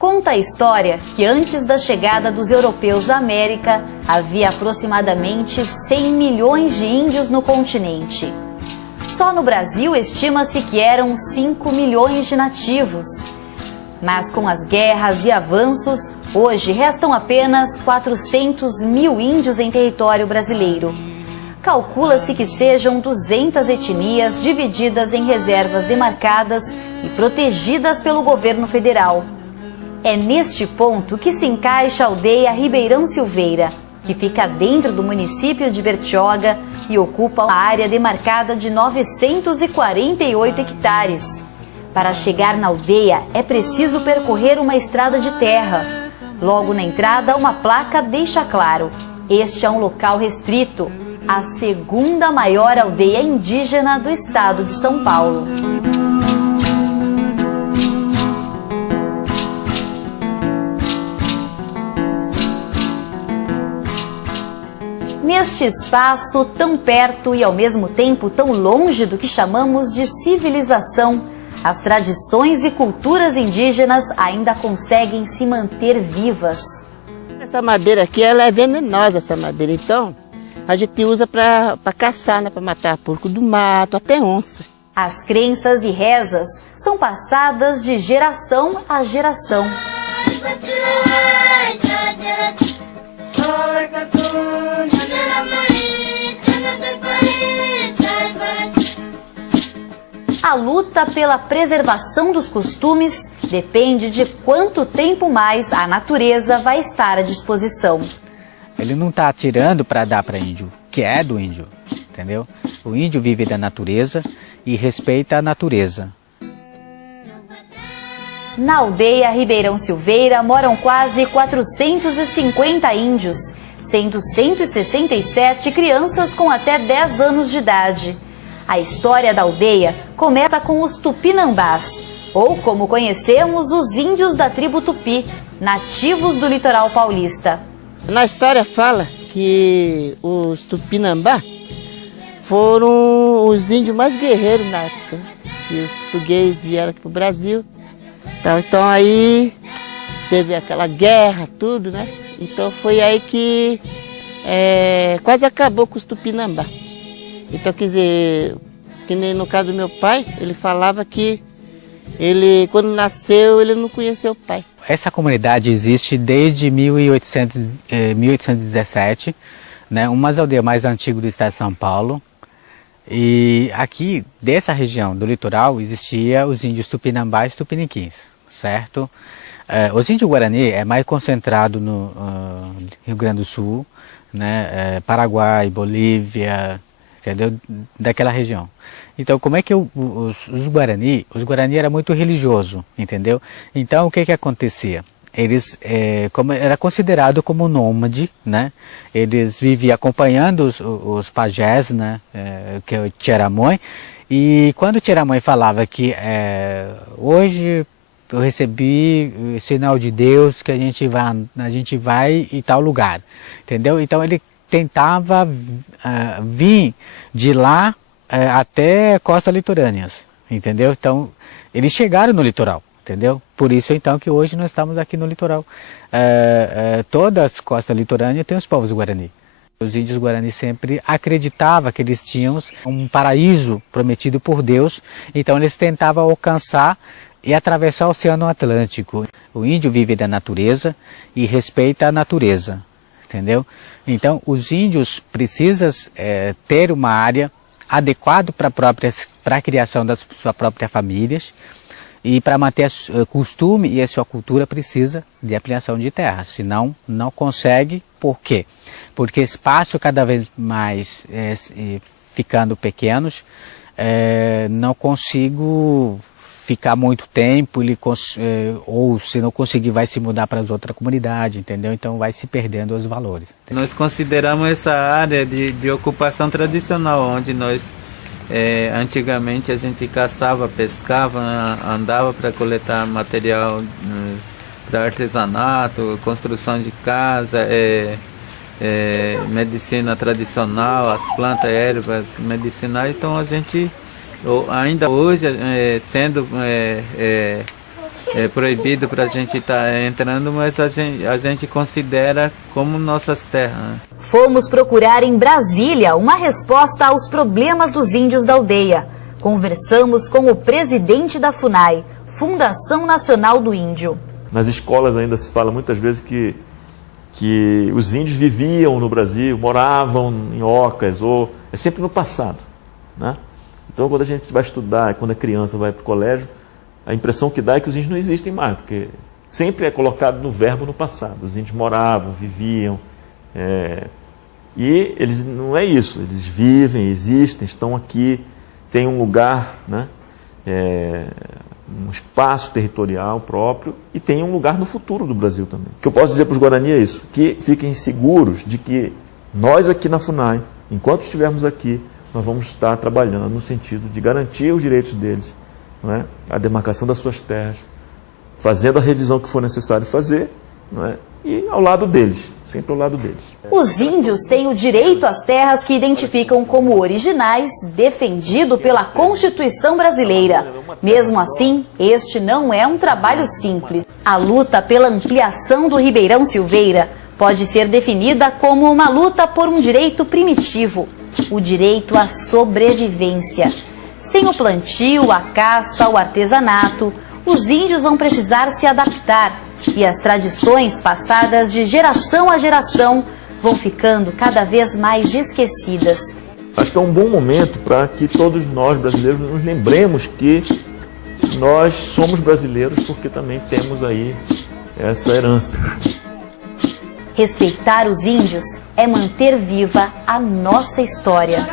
Conta a história que antes da chegada dos europeus à América, havia aproximadamente 100 milhões de índios no continente. Só no Brasil estima-se que eram 5 milhões de nativos. Mas com as guerras e avanços, hoje restam apenas 400 mil índios em território brasileiro. Calcula-se que sejam 200 etnias divididas em reservas demarcadas e protegidas pelo governo federal. É neste ponto que se encaixa a aldeia Ribeirão Silveira, que fica dentro do município de Bertioga e ocupa uma área demarcada de 948 hectares. Para chegar na aldeia é preciso percorrer uma estrada de terra. Logo na entrada, uma placa deixa claro: este é um local restrito, a segunda maior aldeia indígena do estado de São Paulo. Neste espaço tão perto e ao mesmo tempo tão longe do que chamamos de civilização, as tradições e culturas indígenas ainda conseguem se manter vivas. Essa madeira aqui, ela é venenosa, essa madeira, então a gente usa para caçar, né, para matar porco do mato, até onça. As crenças e rezas são passadas de geração a geração. A luta pela preservação dos costumes depende de quanto tempo mais a natureza vai estar à disposição. Ele não está atirando para dar para índio, que é do índio, entendeu? O índio vive da natureza e respeita a natureza. Na aldeia Ribeirão Silveira moram quase 450 índios, sendo 167 crianças com até 10 anos de idade. A história da aldeia começa com os Tupinambás, ou como conhecemos, os índios da tribo Tupi, nativos do litoral paulista. Na história fala que os Tupinambá foram os índios mais guerreiros na época, que os portugueses vieram aqui para o Brasil. Então aí teve aquela guerra, tudo, né? Então foi aí que quase acabou com os Tupinambá. Então, quer dizer, que nem no caso do meu pai, ele falava que ele, quando nasceu, ele não conheceu o pai. Essa comunidade existe desde 1817, né? Uma das aldeias mais antigas do estado de São Paulo. E aqui, dessa região do litoral, existia os índios Tupinambás e Tupiniquins, certo? Os índios Guarani é mais concentrado no Rio Grande do Sul, né? Paraguai, Bolívia, entendeu? Daquela região. Então, como é que os Guarani era muito religioso, entendeu? Então, o que que acontecia? Eles era considerado como nômade, né? Eles viviam acompanhando os pajés, né? Que é o Tiaramõe. E quando o Tiaramõe falava que hoje eu recebi o sinal de Deus que a gente vai em tal lugar, entendeu? Então ele tentava vir de lá até costas litorâneas, entendeu? Então eles chegaram no litoral, entendeu? Por isso então que hoje nós estamos aqui no litoral. Todas as costas litorâneas tem os povos Guarani. Os índios Guarani sempre acreditavam que eles tinham um paraíso prometido por Deus, então eles tentavam alcançar e atravessar o Oceano Atlântico. O índio vive da natureza e respeita a natureza, entendeu? Então, os índios precisam ter uma área adequada para a criação das suas próprias famílias e para manter o costume e a sua cultura precisa de ampliação de terra, senão não consegue. Por quê? Porque espaço cada vez mais ficando pequenos, não consigo ficar muito tempo, ou se não conseguir vai se mudar para as outras comunidades, entendeu? Então vai se perdendo os valores. Nós consideramos essa área de ocupação tradicional, onde nós antigamente a gente caçava, pescava, andava para coletar material para artesanato, construção de casa, medicina tradicional, as plantas, ervas medicinais. Então a gente ainda hoje, sendo é proibido para a gente estar entrando, mas a gente considera como nossas terras. Né? Fomos procurar em Brasília uma resposta aos problemas dos índios da aldeia. Conversamos com o presidente da FUNAI, Fundação Nacional do Índio. Nas escolas ainda se fala muitas vezes que os índios viviam no Brasil, moravam em ocas, ou é sempre no passado, né? Então, quando a gente vai estudar, quando a criança vai para o colégio, a impressão que dá é que os índios não existem mais, porque sempre é colocado no verbo no passado. Os índios moravam, viviam, e eles não é isso, eles vivem, existem, estão aqui, têm um lugar, né? Um espaço territorial próprio e tem um lugar no futuro do Brasil também. O que eu posso dizer para os Guarani é isso, que fiquem seguros de que nós aqui na FUNAI, enquanto estivermos aqui, nós vamos estar trabalhando no sentido de garantir os direitos deles, não é? A demarcação das suas terras, fazendo a revisão que for necessário fazer, não é? E ao lado deles, sempre ao lado deles. Os índios têm o direito às terras que identificam como originais, defendido pela Constituição brasileira. Mesmo assim, este não é um trabalho simples. A luta pela ampliação do Ribeirão Silveira pode ser definida como uma luta por um direito primitivo, o direito à sobrevivência. Sem o plantio, a caça, o artesanato, os índios vão precisar se adaptar e as tradições passadas de geração a geração vão ficando cada vez mais esquecidas. Acho que é um bom momento para que todos nós brasileiros nos lembremos que nós somos brasileiros porque também temos aí essa herança. Respeitar os índios é manter viva a nossa história.